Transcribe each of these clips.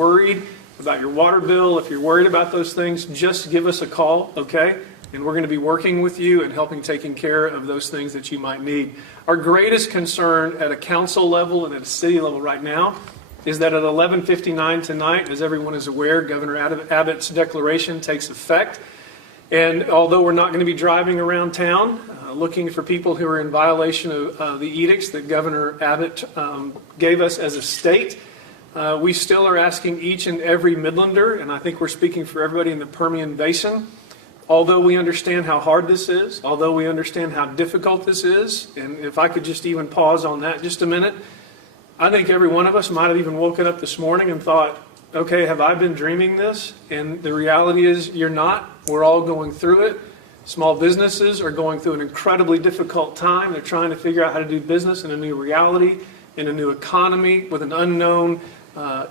worried about your water bill, if you're worried about those things, just give us a call, okay? And we're going to be working with you and helping taking care of those things that you might need. Our greatest concern at a council level and at a city level right now is that at 11:59 tonight, as everyone is aware, Governor Abbott's declaration takes effect. And although we're not going to be driving around town looking for people who are in violation of the edicts that Governor Abbott gave us as a state, we still are asking each and every Midlander, and I think we're speaking for everybody in the Permian Basin, although we understand how hard this is, although we understand how difficult this is, and if I could just even pause on that just a minute, I think every one of us might have even woken up this morning and thought, okay, have I been dreaming this? And the reality is you're not. We're all going through it. Small businesses are going through an incredibly difficult time. They're trying to figure out how to do business in a new reality, in a new economy, with an unknown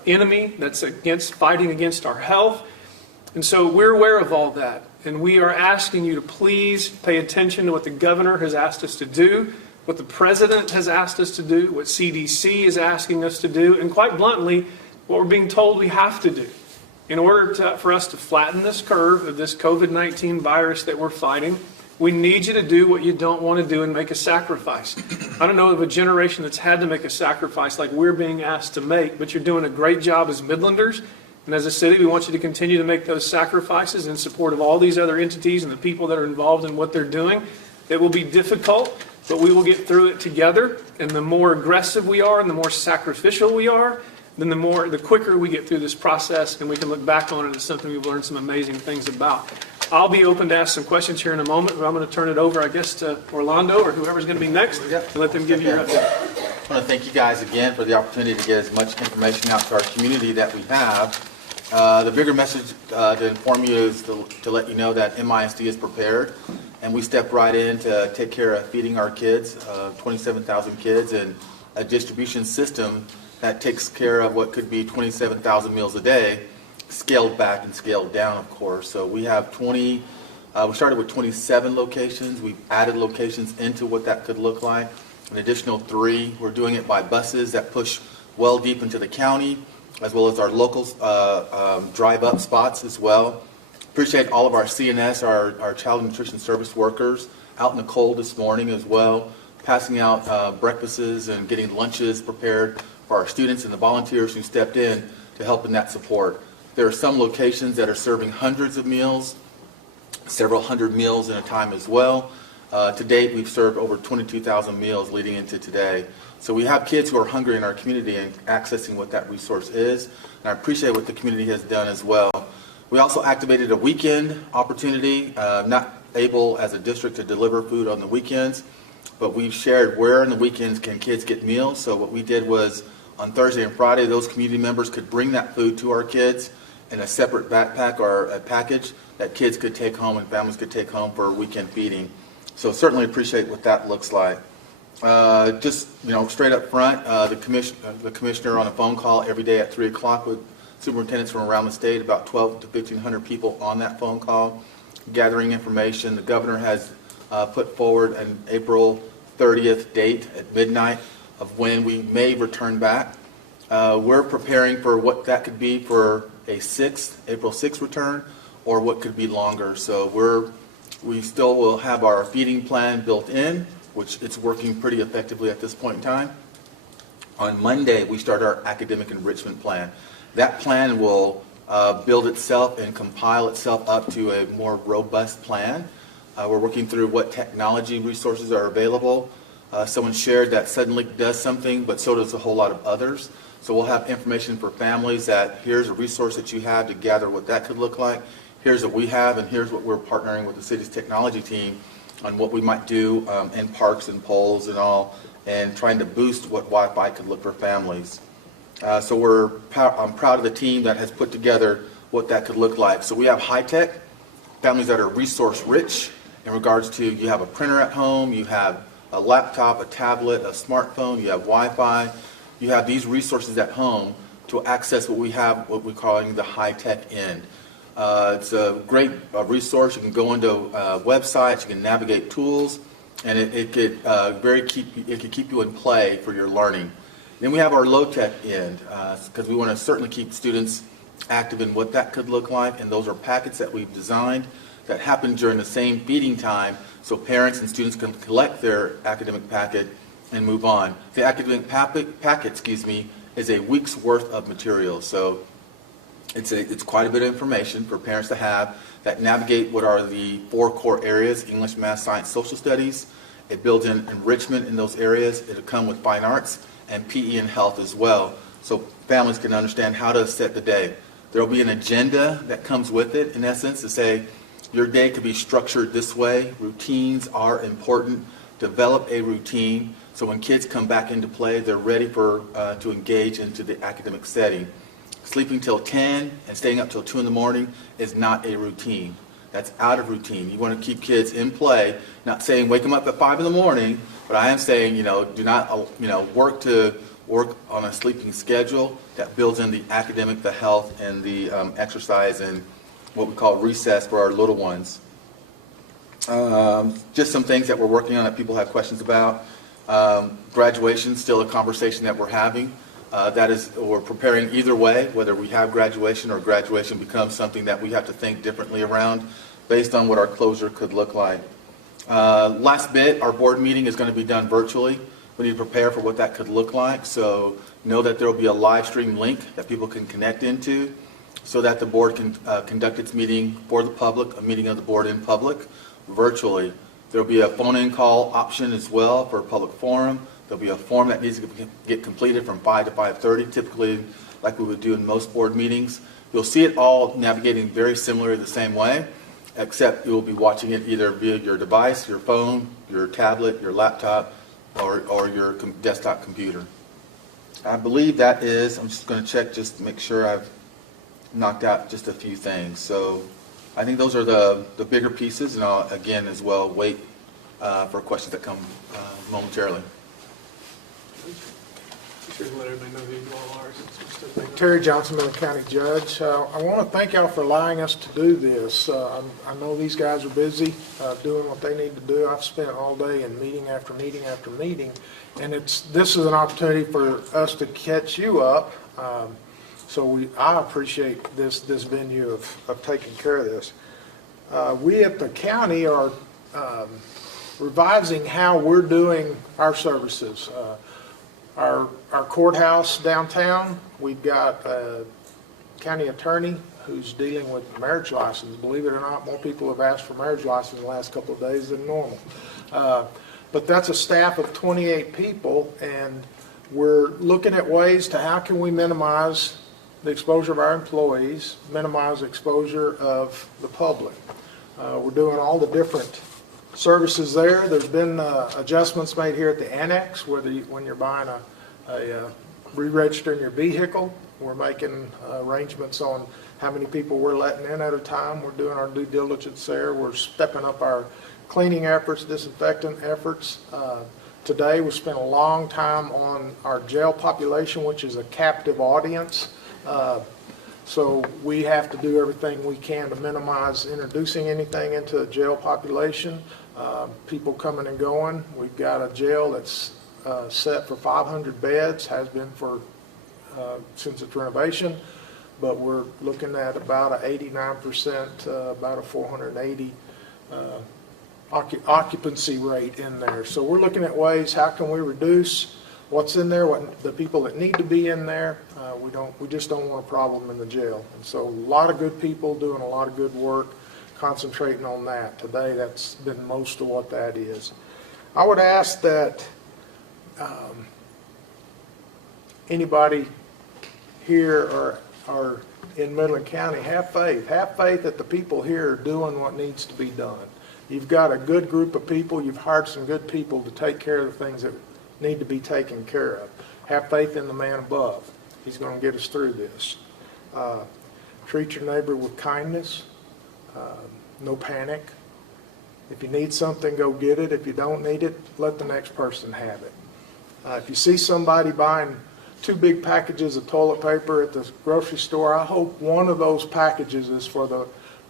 enemy that's fighting against our health. And so we're aware of all that. And we are asking you to please pay attention to what the governor has asked us to do, what the president has asked us to do, what CDC is asking us to do, and quite bluntly, what we're being told we have to do in order for us to flatten this curve of this COVID-19 virus that we're fighting. We need you to do what you don't want to do and make a sacrifice. I don't know of a generation that's had to make a sacrifice like we're being asked to make, but you're doing a great job as Midlanders. And as a city, we want you to continue to make those sacrifices in support of all these other entities and the people that are involved in what they're doing. It will be difficult, but we will get through it together. And the more aggressive we are and the more sacrificial we are, then the quicker we get through this process and we can look back on it as something we've learned some amazing things about. I'll be open to ask some questions here in a moment, but I'm going to turn it over, I guess, to Orlando or whoever's going to be next and let them give you your update. I want to thank you guys again for the opportunity to get as much information out to our community that we have. The bigger message to inform you is to let you know that MISD is prepared, and we stepped right in to take care of feeding our kids, 27,000 kids, and a distribution system that takes care of what could be 27,000 meals a day, scaled back and scaled down, of course. So we have we started with 27 locations. We've added locations into what that could look like. An additional 3. We're doing it by buses that push well deep into the county, as well as our local drive-up spots as well. Appreciate all of our CNS, our Child Nutrition Service workers, out in the cold this morning as well, passing out breakfasts and getting lunches prepared for our students and the volunteers who stepped in to help in that support. There are some locations that are serving hundreds of meals, several hundred meals in a time as well. To date, we've served over 22,000 meals leading into today. So we have kids who are hungry in our community and accessing what that resource is. And I appreciate what the community has done as well. We also activated a weekend opportunity, not able as a district to deliver food on the weekends, but we've shared where on the weekends can kids get meals. So what we did was on Thursday and Friday, those community members could bring that food to our kids in a separate backpack or a package that kids could take home and families could take home for weekend feeding. So certainly appreciate what that looks like. Just straight up front, the commissioner on a phone call every day at 3 o'clock with superintendents from around the state, about 12 to 1,500 people on that phone call, gathering information. The governor has put forward an April 30th date at midnight of when we may return back. We're preparing for what that could be for a April 6th return, or what could be longer. So we still will have our feeding plan built in, which it's working pretty effectively at this point in time. On Monday, we start our academic enrichment plan. That plan will build itself and compile itself up to a more robust plan. We're working through what technology resources are available. Someone shared that Suddenlink does something, but so does a whole lot of others. So we'll have information for families that here's a resource that you have to gather what that could look like. Here's what we have, and here's what we're partnering with the city's technology team on what we might do in parks and polls and all, and trying to boost what Wi-Fi could look for families. So I'm proud of the team that has put together what that could look like. So we have high-tech, families that are resource-rich in regards to you have a printer at home, you have a laptop, a tablet, a smartphone, you have Wi-Fi. You have these resources at home to access what we're calling the high-tech end. It's a great resource. You can go into websites, you can navigate tools, and it could keep you in play for your learning. Then we have our low-tech end, because we want to certainly keep students active in what that could look like, and those are packets that we've designed that happen during the same feeding time, so parents and students can collect their academic packet and move on. The academic packet, is a week's worth of material, so it's quite a bit of information for parents to have that navigate what are the 4 core areas: English, Math, Science, Social Studies. It builds in enrichment in those areas. It'll come with fine arts and PE and health as well, so families can understand how to set the day. There will be an agenda that comes with it, in essence, to say your day could be structured this way. Routines are important. Develop a routine so when kids come back into play, they're ready to engage into the academic setting. Sleeping till 10 and staying up till 2 in the morning is not a routine. That's out of routine. You want to keep kids in play, not saying wake them up at 5 in the morning, but I am saying, do not, work on a sleeping schedule that builds in the academic, the health, and the exercise, and what we call recess for our little ones. Just some things that we're working on that people have questions about. Graduation, still a conversation that we're having. We're preparing either way, whether we have graduation or graduation becomes something that we have to think differently around based on what our closure could look like. Last bit, our board meeting is going to be done virtually. We need to prepare for what that could look like, so know that there will be a live stream link that people can connect into so that the board can conduct its meeting for the public, a meeting of the board in public, virtually. There will be a phone-in call option as well for a public forum. There will be a form that needs to get completed from 5 to 5:30, typically like we would do in most board meetings. You'll see it all navigating very similar the same way, except you will be watching it either via your device, your phone, your tablet, your laptop, or your desktop computer. I believe that is, I'm just going to check just to make sure I've knocked out just a few things. So I think those are the bigger pieces, and I'll again as well wait for questions that come momentarily. Terry Johnson, Midland County Judge. I want to thank y'all for allowing us to do this. I know these guys are busy doing what they need to do. I've spent all day in meeting after meeting after meeting, and this is an opportunity for us to catch you up. I appreciate this venue of taking care of this. We at the county are revising how we're doing our services. Our courthouse downtown, we've got a county attorney who's dealing with marriage license. Believe it or not, more people have asked for marriage license in the last couple of days than normal. But that's a staff of 28 people, and we're looking at ways to how can we minimize the exposure of our employees, minimize the exposure of the public. We're doing all the different services there. There's been adjustments made here at the annex, when you're buying re-registering your vehicle. We're making arrangements on how many people we're letting in at a time. We're doing our due diligence there. We're stepping up our cleaning efforts, disinfectant efforts. Today we spent a long time on our jail population, which is a captive audience. So we have to do everything we can to minimize introducing anything into the jail population. People coming and going. We've got a jail that's set for 500 beds, has been for since its renovation, but we're looking at about an 89%, about a 480 occupancy rate in there. So we're looking at ways, how can we reduce what's in there, what the people that need to be in there. We just don't want a problem in the jail. And so a lot of good people doing a lot of good work, concentrating on that. Today, that's been most of what that is. I would ask that anybody here or in Midland County, have faith. Have faith that the people here are doing what needs to be done. You've got a good group of people. You've hired some good people to take care of the things that need to be taken care of. Have faith in the man above. He's going to get us through this. Treat your neighbor with kindness. No panic. If you need something, go get it. If you don't need it, let the next person have it. If you see somebody buying 2 big packages of toilet paper at the grocery store, I hope one of those packages is for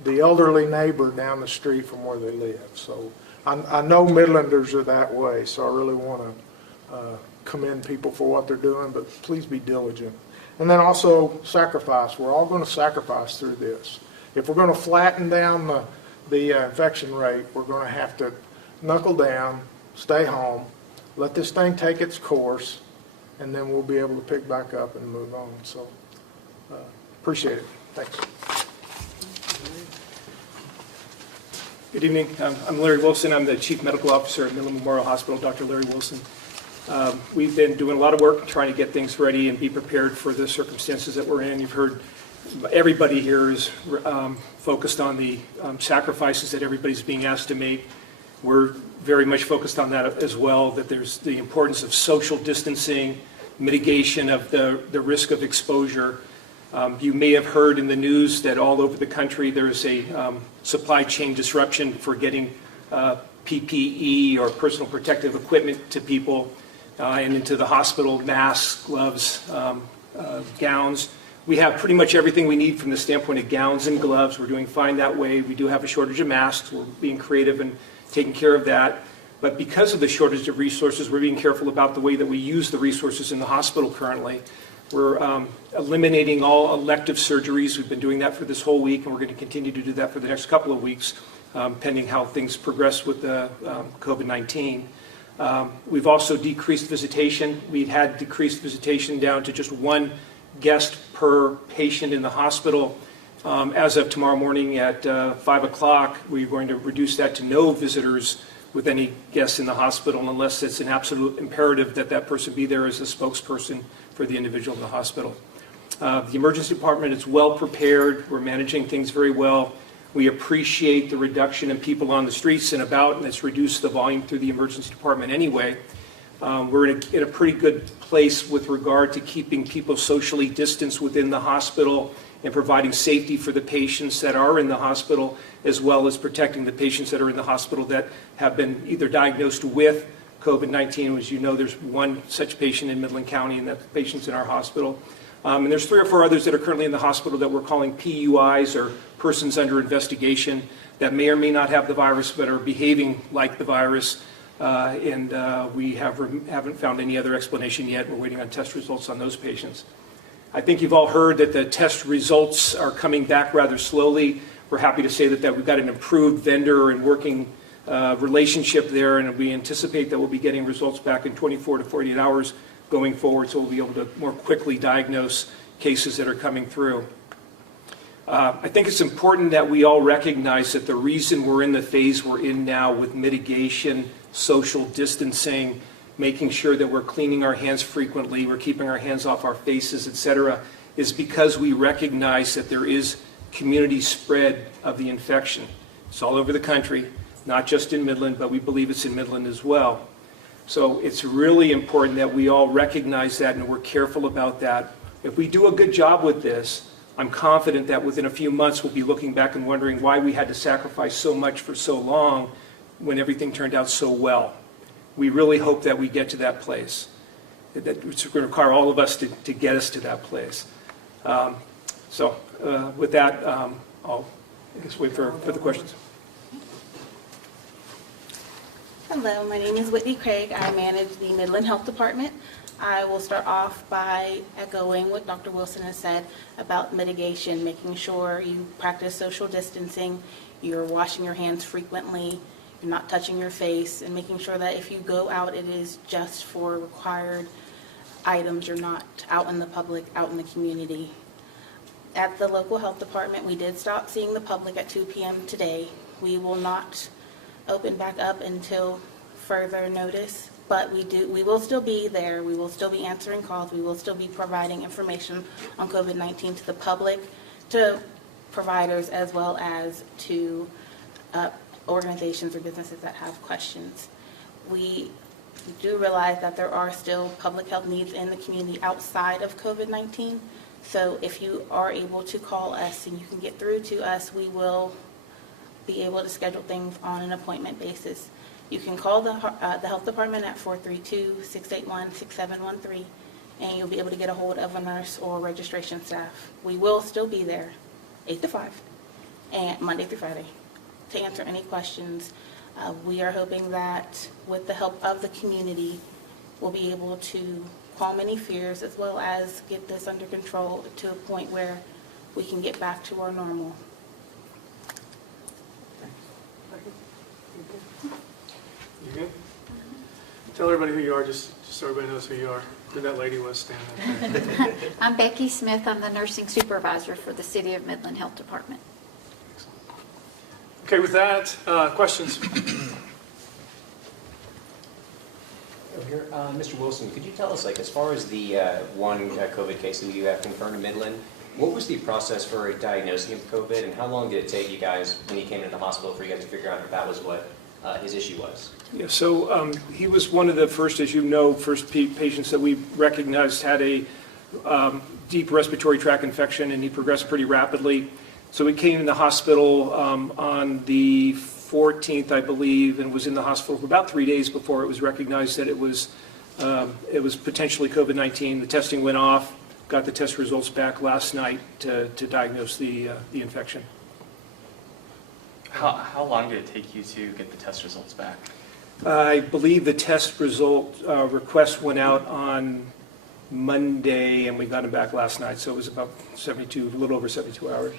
the elderly neighbor down the street from where they live. So I know Midlanders are that way, so I really want to commend people for what they're doing, but please be diligent. And then also sacrifice. We're all going to sacrifice through this. If we're going to flatten down the infection rate, we're going to have to knuckle down, stay home, let this thing take its course, and then we'll be able to pick back up and move on. So appreciate it. Thanks. Good evening. I'm Larry Wilson. I'm the Chief Medical Officer at Midland Memorial Hospital, Dr. Larry Wilson. We've been doing a lot of work trying to get things ready and be prepared for the circumstances that we're in. You've heard everybody here is focused on the sacrifices that everybody's being asked to make. We're very much focused on that as well, that there's the importance of social distancing, mitigation of the risk of exposure. You may have heard in the news that all over the country there's a supply chain disruption for getting PPE or personal protective equipment to people and into the hospital, masks, gloves, gowns. We have pretty much everything we need from the standpoint of gowns and gloves. We're doing fine that way. We do have a shortage of masks. We're being creative and taking care of that. But because of the shortage of resources, we're being careful about the way that we use the resources in the hospital currently. We're eliminating all elective surgeries. We've been doing that for this whole week, and we're going to continue to do that for the next couple of weeks, pending how things progress with the COVID-19. We've also decreased visitation. We'd had decreased visitation down to just one guest per patient in the hospital. As of tomorrow morning at 5 o'clock, we're going to reduce that to no visitors with any guests in the hospital unless it's an absolute imperative that that person be there as a spokesperson for the individual in the hospital. The emergency department is well prepared. We're managing things very well. We appreciate the reduction in people on the streets and about, and it's reduced the volume through the emergency department anyway. We're in a pretty good place with regard to keeping people socially distanced within the hospital and providing safety for the patients that are in the hospital, as well as protecting the patients that are in the hospital that have been either diagnosed with COVID-19. As you know, there's one such patient in Midland County, and that patient's in our hospital. And there's 3 or 4 others that are currently in the hospital that we're calling PUIs, or persons under investigation, that may or may not have the virus but are behaving like the virus. We haven't found any other explanation yet. We're waiting on test results on those patients. I think you've all heard that the test results are coming back rather slowly. We're happy to say that we've got an improved vendor and working relationship there, and we anticipate that we'll be getting results back in 24 to 48 hours going forward, so we'll be able to more quickly diagnose cases that are coming through. I think it's important that we all recognize that the reason we're in the phase we're in now with mitigation, social distancing, making sure that we're cleaning our hands frequently, we're keeping our hands off our faces, etc., is because we recognize that there is community spread of the infection. It's all over the country, not just in Midland, but we believe it's in Midland as well. So it's really important that we all recognize that and we're careful about that. If we do a good job with this, I'm confident that within a few months we'll be looking back and wondering why we had to sacrifice so much for so long when everything turned out so well. We really hope that we get to that place. That it's going to require all of us to get us to that place. With that, I'll wait for the questions. Hello, my name is Whitney Craig. I manage the Midland Health Department. I will start off by echoing what Dr. Wilson has said about mitigation, making sure you practice social distancing, you're washing your hands frequently, you're not touching your face, and making sure that if you go out, it is just for required items. You're not out in the public, out in the community. At the local health department, we did stop seeing the public at 2 p.m. today. We will not open back up until further notice, but we will still be there. We will still be answering calls. We will still be providing information on COVID-19 to the public, to providers, as well as to organizations or businesses that have questions. We do realize that there are still public health needs in the community outside of COVID-19. So if you are able to call us and you can get through to us, we will be able to schedule things on an appointment basis. You can call the health department at 432-681-6713, and you'll be able to get a hold of a nurse or registration staff. We will still be there 8 to 5, and Monday through Friday, to answer any questions. We are hoping that with the help of the community, we'll be able to calm any fears as well as get this under control to a point where we can get back to our normal. You good? Tell everybody who you are, just so everybody knows who you are. Who that lady was standing there. I'm Becky Smith. I'm the nursing supervisor for the City of Midland Health Department. Okay, with that, questions? Here, Mr. Wilson, could you tell us, as far as the one COVID case that you have confirmed in Midland, what was the process for diagnosing him with COVID, and how long did it take you guys, when he came into the hospital, for you guys to figure out if that was what his issue was? Yeah, so he was one of the first, as you know, patients that we recognized had a deep respiratory tract infection, and he progressed pretty rapidly. So he came in the hospital on the 14th, I believe, and was in the hospital for about 3 days before it was recognized that it was potentially COVID-19. The testing went off, got the test results back last night to diagnose the infection. How long did it take you to get the test results back? I believe the test result request went out on Monday, and we got them back last night, so it was about a little over 72 hours.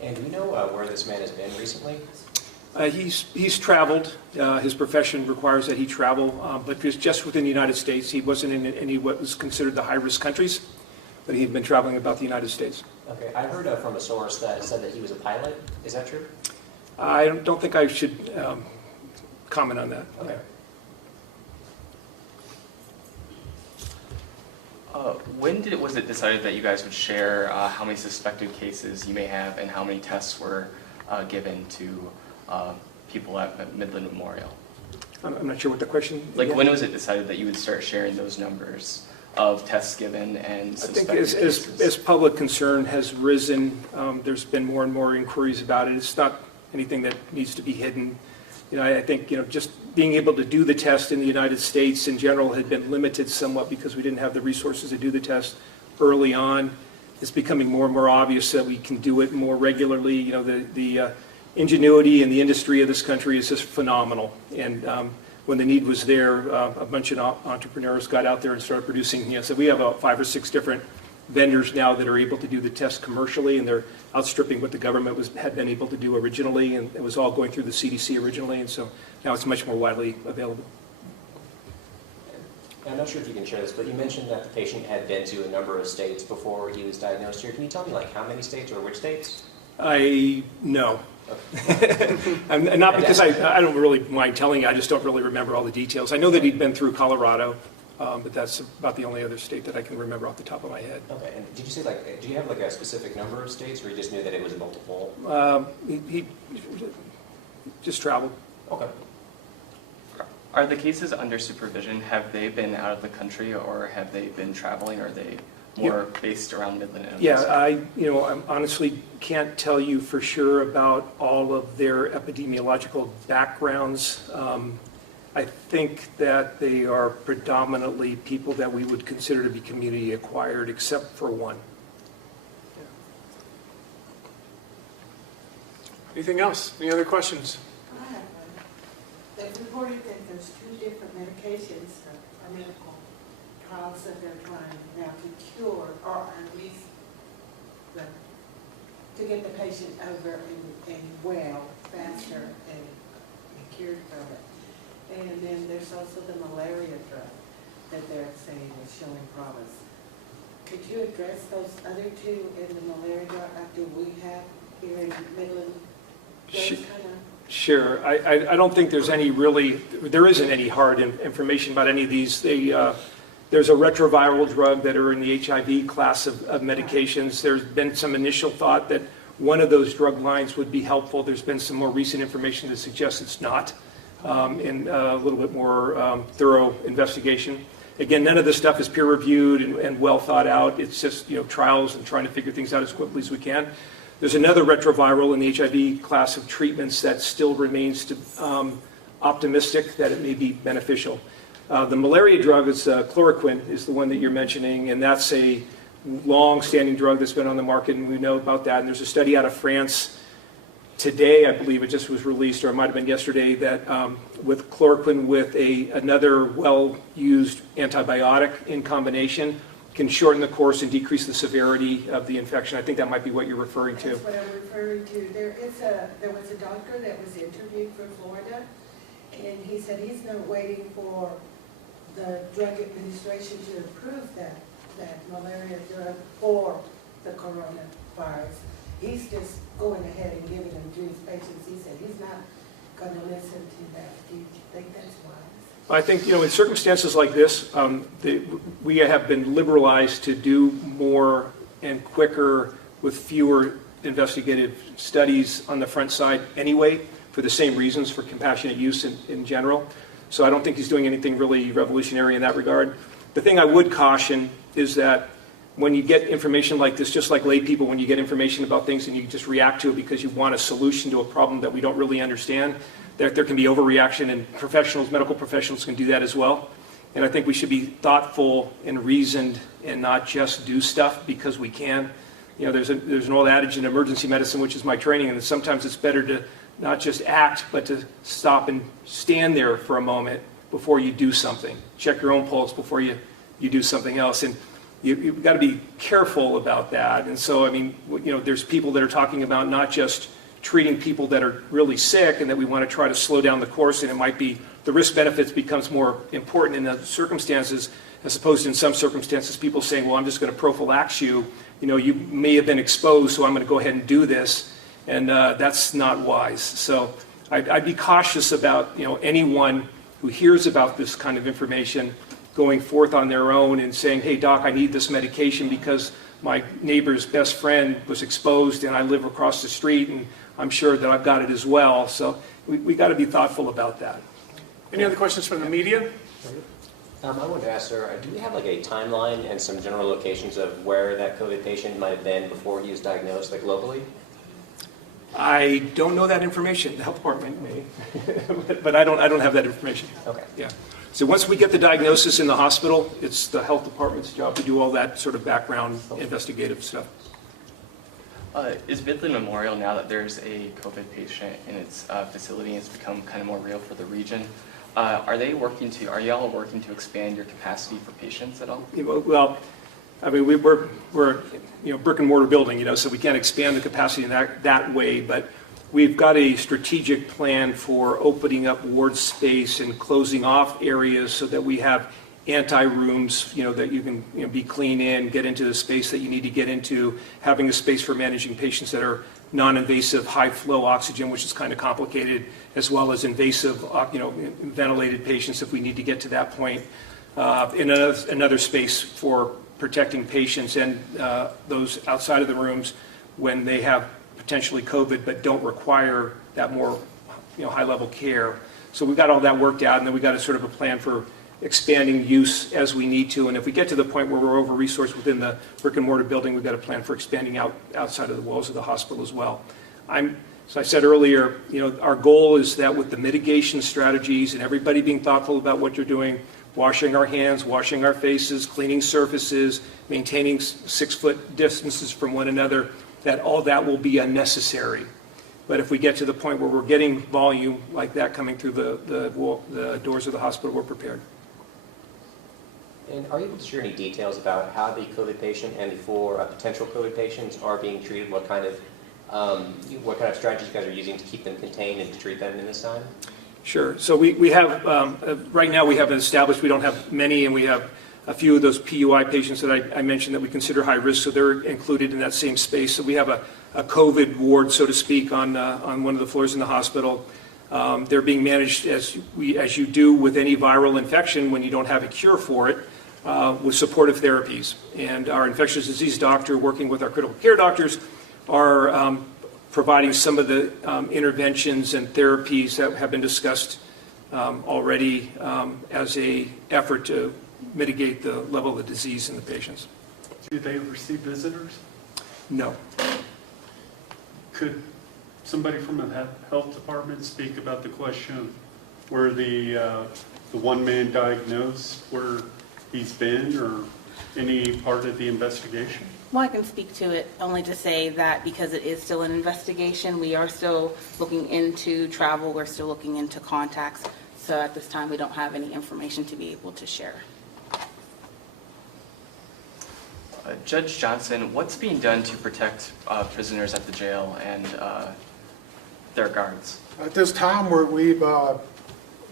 And do we know where this man has been recently? He's traveled. His profession requires that he travel, but just within the United States. He wasn't in any what was considered the high-risk countries, but he had been traveling about the United States. Okay, I heard from a source that said that he was a pilot. Is that true? I don't think I should comment on that. Okay. When was it decided that you guys would share how many suspected cases you may have and how many tests were given to people at Midland Memorial? I'm not sure what the question. When was it decided that you would start sharing those numbers of tests given and suspected I think cases? as public concern has risen, there's been more and more inquiries about it. It's not anything that needs to be hidden. I think just being able to do the test in the United States in general had been limited somewhat because we didn't have the resources to do the test early on. It's becoming more and more obvious that we can do it more regularly. The ingenuity in the industry of this country is just phenomenal. And when the need was there, a bunch of entrepreneurs got out there and started producing. So we have about 5 or 6 different vendors now that are able to do the test commercially, and they're outstripping what the government had been able to do originally, and it was all going through the CDC originally, and so now it's much more widely available. I'm not sure if you can share this, but you mentioned that the patient had been to a number of states before he was diagnosed here. Can you tell me how many states or which states? No. And not because I don't really mind telling you, I just don't really remember all the details. I know that he'd been through Colorado, but that's about the only other state that I can remember off the top of my head. Okay, and did you say, do you have a specific number of states, or you just knew that it was multiple? He just traveled. Okay. Are the cases under supervision, have they been out of the country or have they been traveling, or are they more based around Midland? Yeah, I honestly can't tell you for sure about all of their epidemiological backgrounds. I think that they are predominantly people that we would consider to be community acquired, except for one. Anything else? Any other questions? I have one. They've reported that there's 2 different medications or medical trials that they're trying now to cure, or at least to get the patient over and well faster and cured from it. And then there's also the malaria drug that they're saying is showing promise. Could you address those other 2 in the malaria drug after we have here in Midland? Sure. I don't think there isn't any hard information about any of these. There's a retroviral drug that are in the HIV class of medications. There's been some initial thought that one of those drug lines would be helpful. There's been some more recent information that suggests it's not, in a little bit more thorough investigation. Again, none of this stuff is peer-reviewed and well thought out. It's just trials and trying to figure things out as quickly as we can. There's another retroviral in the HIV class of treatments that still remains optimistic that it may be beneficial. The malaria drug is chloroquine is the one that you're mentioning, and that's a long-standing drug that's been on the market, and we know about that. And there's a study out of France today, I believe it just was released, or it might have been yesterday, that with chloroquine with another well-used antibiotic in combination can shorten the course and decrease the severity of the infection. I think that might be what you're referring to. That's what I'm referring to. There was a doctor that was interviewed from Florida, and he said he's not waiting for the Drug Administration to approve that malaria drug for the coronavirus. He's just going ahead and giving them to his patients. He said he's not going to listen to that. Do you think that's wise? I think, in circumstances like this, we have been liberalized to do more and quicker with fewer investigative studies on the front side anyway, for the same reasons, for compassionate use in general. So I don't think he's doing anything really revolutionary in that regard. The thing I would caution is that when you get information like this, just like lay people, when you get information about things and you just react to it because you want a solution to a problem that we don't really understand, there can be overreaction, and medical professionals can do that as well. And I think we should be thoughtful and reasoned and not just do stuff because we can. There's an old adage in emergency medicine, which is my training, and sometimes it's better to not just act, but to stop and stand there for a moment before you do something. Check your own pulse before you do something else. And you've got to be careful about that. And so, there's people that are talking about not just treating people that are really sick and that we want to try to slow down the course, and it might be the risk benefits becomes more important in the circumstances, as opposed to in some circumstances people saying, well, I'm just going to prophylax you. You may have been exposed, so I'm going to go ahead and do this. And that's not wise. So I'd be cautious about anyone who hears about this kind of information going forth on their own and saying, hey, doc, I need this medication because my neighbor's best friend was exposed and I live across the street and I'm sure that I've got it as well. So we got to be thoughtful about that. Any other questions from the media? I wanted to ask, sir, do we have like a timeline and some general locations of where that COVID patient might have been before he was diagnosed, like locally? I don't know that information. The health department may, but I don't have that information. Okay. Yeah. So once we get the diagnosis in the hospital, it's the health department's job to do all that sort of background investigative stuff. Is Midland Memorial, now that there's a COVID patient in its facility and it's become kind of more real for the region, are y'all working to expand your capacity for patients at all? Well, we're brick and mortar building, so we can't expand the capacity in that way, but we've got a strategic plan for opening up ward space and closing off areas so that we have anti-rooms, that you can be clean in, get into the space that you need to get into, having a space for managing patients that are non-invasive, high-flow oxygen, which is kind of complicated, as well as invasive, ventilated patients if we need to get to that point. In another space for protecting patients and those outside of the rooms when they have potentially COVID but don't require that more high-level care. So we've got all that worked out, and then we've got a sort of a plan for expanding use as we need to. And if we get to the point where we're over-resourced within the brick-and-mortar building, we've got a plan for expanding outside of the walls of the hospital as well. So I said earlier, our goal is that with the mitigation strategies and everybody being thoughtful about what you're doing, washing our hands, washing our faces, cleaning surfaces, maintaining 6-foot distances from one another, that all that will be unnecessary. But if we get to the point where we're getting volume like that coming through the doors of the hospital, we're prepared. And are you able to share any details about how the COVID patient and the 4 potential COVID patients are being treated? What kind of strategies you guys are using to keep them contained and to treat them in this time? Sure. So we have, right now we have established, we don't have many, and we have a few of those PUI patients that I mentioned that we consider high risk, so they're included in that same space. So we have a COVID ward, so to speak, on one of the floors in the hospital. They're being managed as you do with any viral infection when you don't have a cure for it, with supportive therapies. And our infectious disease doctor, working with our critical care doctors, are providing some of the interventions and therapies that have been discussed already as a effort to mitigate the level of the disease in the patients. Do they receive visitors? No. Could somebody from the health department speak about the question of where the one man diagnosed, where he's been, or Any part of the investigation? Well, I can speak to it only to say that because it is still an investigation, we are still looking into travel, we're still looking into contacts. So at this time, we don't have any information to be able to share. Judge Johnson, what's being done to protect prisoners at the jail and their guards? At this time, we're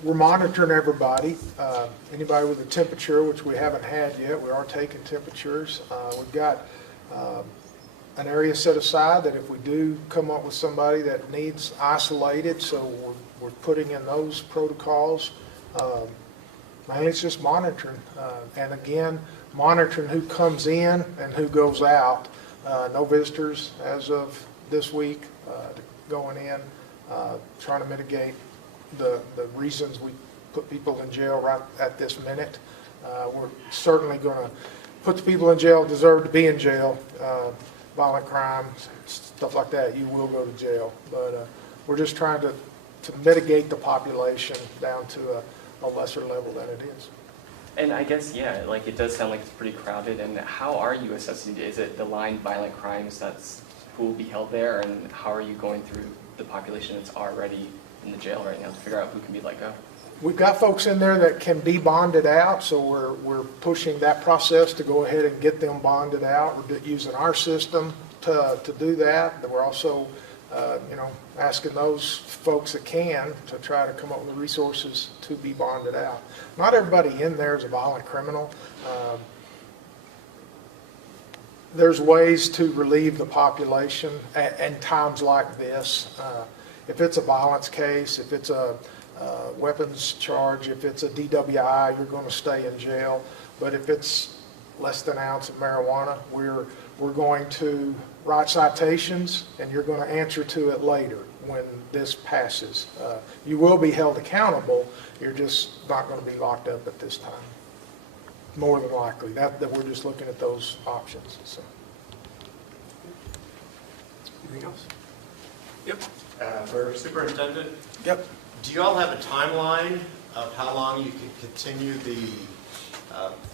monitoring everybody. Anybody with a temperature, which we haven't had yet, we are taking temperatures. We've got an area set aside that if we do come up with somebody that needs isolated, so we're putting in those protocols. Mainly it's just monitoring. And again, monitoring who comes in and who goes out. No visitors as of this week going in, trying to mitigate the reasons we put people in jail right at this minute. We're certainly going to put the people in jail who deserve to be in jail. Violent crimes, stuff like that, you will go to jail. But we're just trying to mitigate the population down to a lesser level than it is. And I guess, yeah, like it does sound like it's pretty crowded. And how are you assessing it? Is it the line violent crimes that's who will be held there? And how are you going through the population that's already in the jail right now to figure out who can be let go? We've got folks in there that can be bonded out, so we're pushing that process to go ahead and get them bonded out. We're using our system to do that. But we're also, asking those folks that can to try to come up with resources to be bonded out. Not everybody in there is a violent criminal. There's ways to relieve the population in times like this. If it's a violence case, if it's a weapons charge, if it's a DWI, you're going to stay in jail. But if it's less than an ounce of marijuana, we're going to write citations, and you're going to answer to it later when this passes. You will be held accountable. You're just not going to be locked up at this time. More than likely. That we're just looking at those options. So. Anything else? Yep. For Superintendent, Yep. do you all have a timeline of how long you can continue the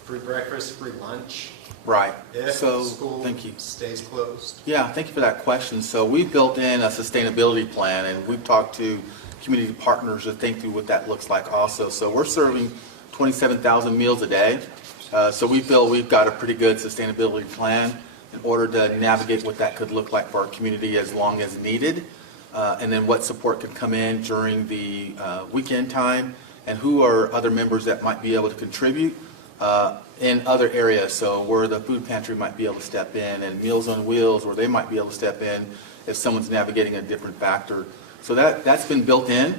free breakfast, free lunch? Right. If So, school thank you. stays closed? Yeah, thank you for that question. So we built in a sustainability plan, and we've talked to community partners to think through what that looks like also. So we're serving 27,000 meals a day. So we feel we've got a pretty good sustainability plan in order to navigate what that could look like for our community as long as needed. And then what support can come in during the weekend time, and who are other members that might be able to contribute in other areas. So where the food pantry might be able to step in, and Meals on Wheels where they might be able to step in if someone's navigating a different factor. So that's been built in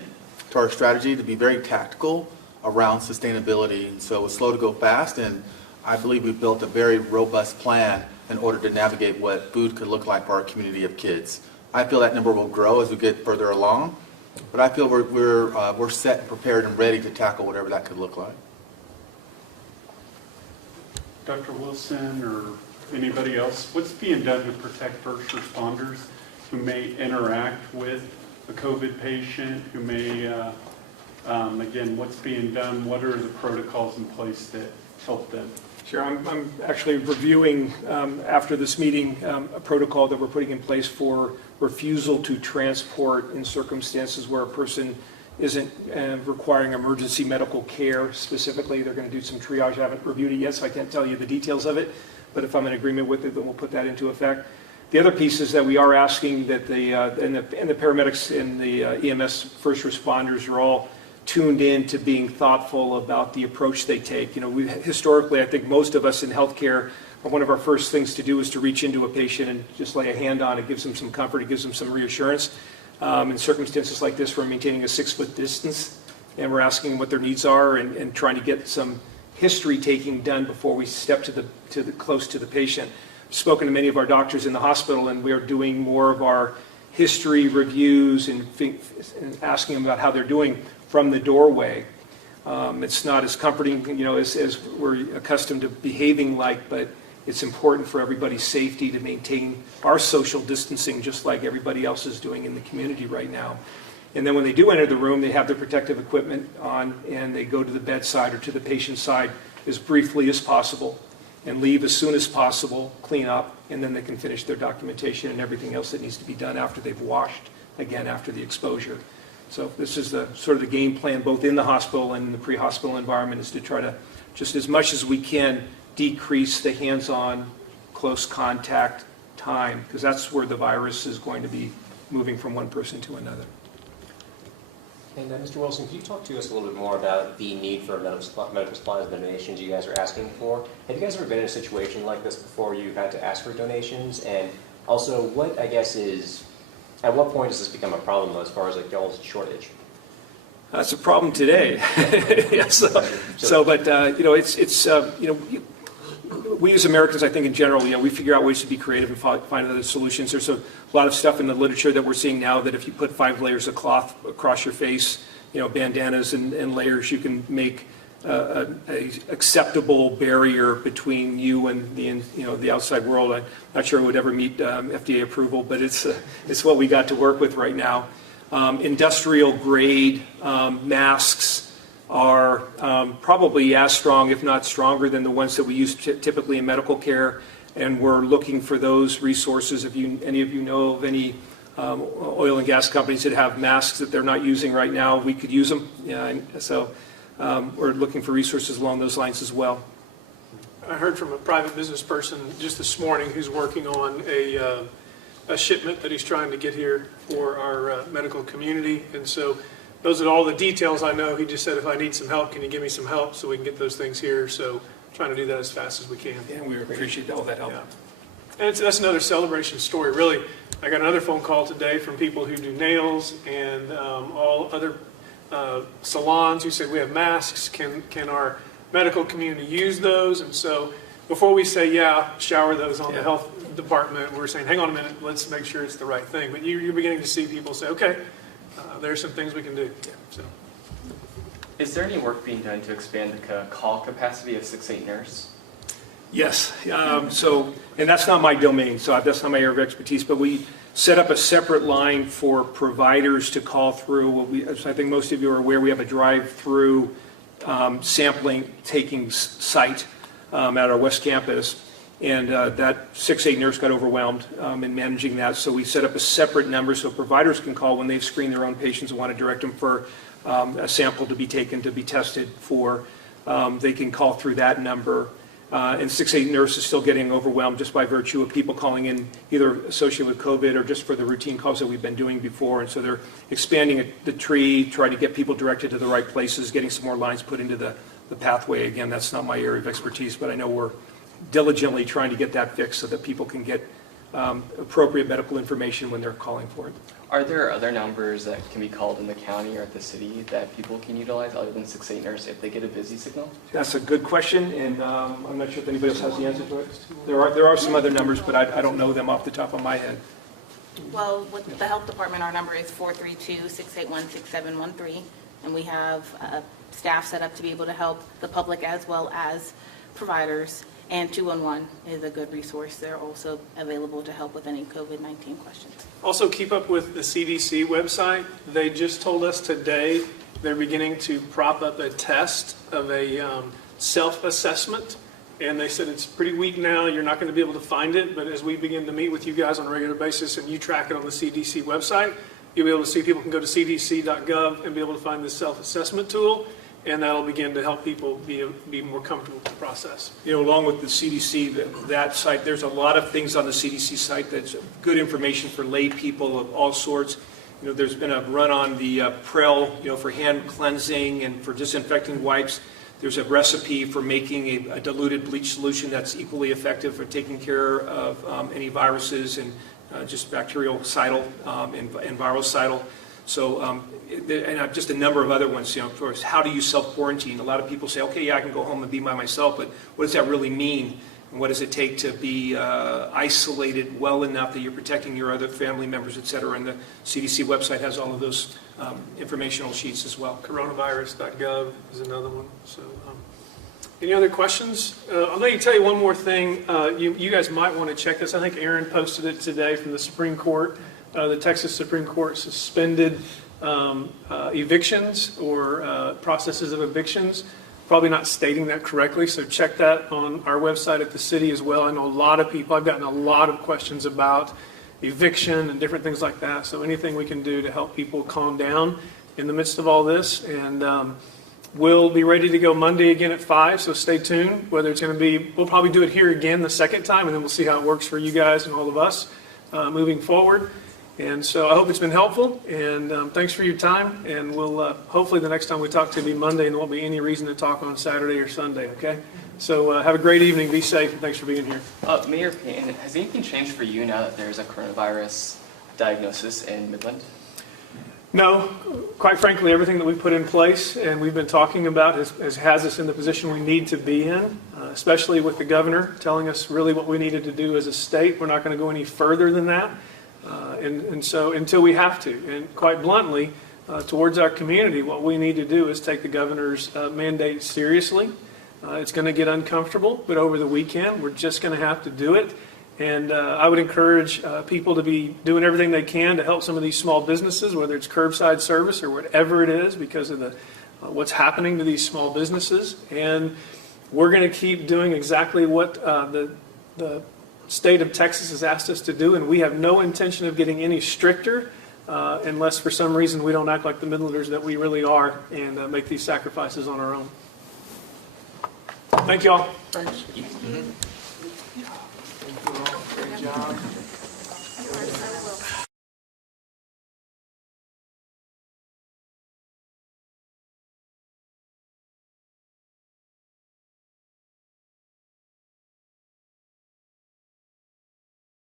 to our strategy to be very tactical around sustainability. And so it's slow to go fast, and I believe we've built a very robust plan in order to navigate what food could look like for our community of kids. I feel that number will grow as we get further along, but I feel we're set and prepared and ready to tackle whatever that could look like. Dr. Wilson or anybody else, what's being done to protect first responders who may interact with a COVID patient, who may, again, what's being done? What are the protocols in place that help them? Sure, I'm actually reviewing after this meeting a protocol that we're putting in place for refusal to transport in circumstances where a person isn't requiring emergency medical care specifically. They're going to do some triage. I haven't reviewed it yet, so I can't tell you the details of it, but if I'm in agreement with it, then we'll put that into effect. The other piece is that we are asking that the paramedics and the EMS first responders are all tuned in to being thoughtful about the approach they take. Historically, I think most of us in healthcare, one of our first things to do is to reach into a patient and just lay a hand on it. It gives them some comfort, it gives them some reassurance. In circumstances like this, we're maintaining a 6-foot distance, and we're asking what their needs are and trying to get some history taking done before we step close to the patient. I've spoken to many of our doctors in the hospital, and we are doing more of our history reviews and asking them about how they're doing from the doorway. It's not as comforting, as we're accustomed to behaving like, but it's important for everybody's safety to maintain our social distancing just like everybody else is doing in the community right now. And then when they do enter the room, they have their protective equipment on, and they go to the bedside or to the patient's side as briefly as possible. and leave as soon as possible, clean up, and then they can finish their documentation and everything else that needs to be done after they've washed, again, after the exposure. So this is the sort of the game plan, both in the hospital and in the pre-hospital environment, is to try to, just as much as we can, decrease the hands-on, close contact time, because that's where the virus is going to be moving from one person to another. And Mr. Wilson, can you talk to us a little bit more about the need for medical supplies donations you guys are asking for? Have you guys ever been in a situation like this before you've had to ask for donations? And also, what, I guess, at what point does this become a problem as far as like y'all's shortage? That's a problem today. Yes. But we as Americans, I think in general, we figure out ways to be creative and find other solutions. There's a lot of stuff in the literature that we're seeing now that if you put 5 layers of cloth across your face, bandanas and layers, you can make a acceptable barrier between you and the outside world. I'm not sure it would ever meet FDA approval, but it's what we got to work with right now. Industrial grade masks are probably as strong, if not stronger, than the ones that we use typically in medical care, and we're looking for those resources. If any of you know of any oil and gas companies that have masks that they're not using right now, we could use them. We're looking for resources along those lines as well. I heard from a private business person just this morning who's working on a shipment that he's trying to get here for our medical community, and so those are all the details I know. He just said, if I need some help, can you give me some help so we can get those things here? So trying to do that as fast as we can. Yeah, we appreciate all that help. Yeah. And that's another celebration story, really. I got another phone call today from people who do nails and all other salons who said, we have masks. Can our medical community use those? And so before we say, yeah, shower those on the health department, we're saying, hang on a minute, let's make sure it's the right thing. But you're beginning to see people say, okay, there's some things we can do. So. Is there any work being done to expand the call capacity of 6-8 nurse? Yes. And that's not my domain, so that's not my area of expertise, but we set up a separate line for providers to call through. As I think most of you are aware, we have a drive-through sampling taking site at our West Campus. And that 6-8 nurse got overwhelmed in managing that, so we set up a separate number so providers can call when they've screened their own patients and want to direct them for a sample to be taken to be tested for. They can call through that number. And 6-8 nurse is still getting overwhelmed just by virtue of people calling in either associated with COVID or just for the routine calls that we've been doing before. And so they're expanding the tree, trying to get people directed to the right places, getting some more lines put into the pathway. Again, that's not my area of expertise, but I know we're diligently trying to get that fixed so that people can get appropriate medical information when they're calling for it. Are there other numbers that can be called in the county or at the city that people can utilize other than 6-8 nurse if they get a busy signal? That's a good question, and I'm not sure if anybody else has the answer to it. There are some other numbers, but I don't know them off the top of my head. Well, with the health department, our number is 432-681-6713, and we have staff set up to be able to help the public as well as providers. And 211 is a good resource. They're also available to help with any COVID-19 questions. Also, keep up with the CDC website. They just told us today they're beginning to prop up a test of a self-assessment. And they said it's pretty weak now. You're not going to be able to find it. But as we begin to meet with you guys on a regular basis and you track it on the CDC website, you'll be able to see people can go to cdc.gov and be able to find this self-assessment tool. And that'll begin to help people be more comfortable with the process. Along with the CDC, that site, there's a lot of things on the CDC site that's good information for lay people of all sorts. There's been a run on the Prel, for hand cleansing and for disinfecting wipes. There's a recipe for making a diluted bleach solution that's equally effective for taking care of any viruses and just bactericidal and virucidal. So, and just a number of other ones, for how do you self-quarantine? A lot of people say, okay, yeah, I can go home and be by myself, but what does that really mean? And what does it take to be isolated well enough that you're protecting your other family members, et cetera? And the CDC website has all of those informational sheets as well. Coronavirus.gov is another one. So, any other questions? I'm going to tell you one more thing. You guys might want to check this. I think Aaron posted it today from the Supreme Court. The Texas Supreme Court suspended evictions or processes of evictions probably not stating that correctly, so check that on our website at the city as well. I know a lot of people, I've gotten a lot of questions about eviction and different things like that, so anything we can do to help people calm down in the midst of all this. And we'll be ready to go Monday again at 5, so stay tuned. Whether it's going to be, we'll probably do it here again the second time, and then we'll see how it works for you guys and all of us moving forward. And so I hope it's been helpful, and thanks for your time, and we'll hopefully the next time we talk to you will be Monday, and there won't be any reason to talk on Saturday or Sunday, okay? So have a great evening, be safe, and thanks for being here. Mayor Payne, has anything changed for you now that there's a coronavirus diagnosis in Midland? No, quite frankly, everything that we've put in place and we've been talking about has us in the position we need to be in, especially with the governor telling us really what we needed to do as a state. We're not going to go any further than that. And so until we have to, and quite bluntly, towards our community, what we need to do is take the governor's mandate seriously. It's going to get uncomfortable, but over the weekend, we're just going to have to do it. And I would encourage people to be doing everything they can to help some of these small businesses, whether it's curbside service or whatever it is, because of what's happening to these small businesses. And we're going to keep doing exactly what the state of Texas has asked us to do, and we have no intention of getting any stricter unless for some reason we don't act like the Midlanders that we really are and make these sacrifices on our own. Thank you all. Thanks. Great job.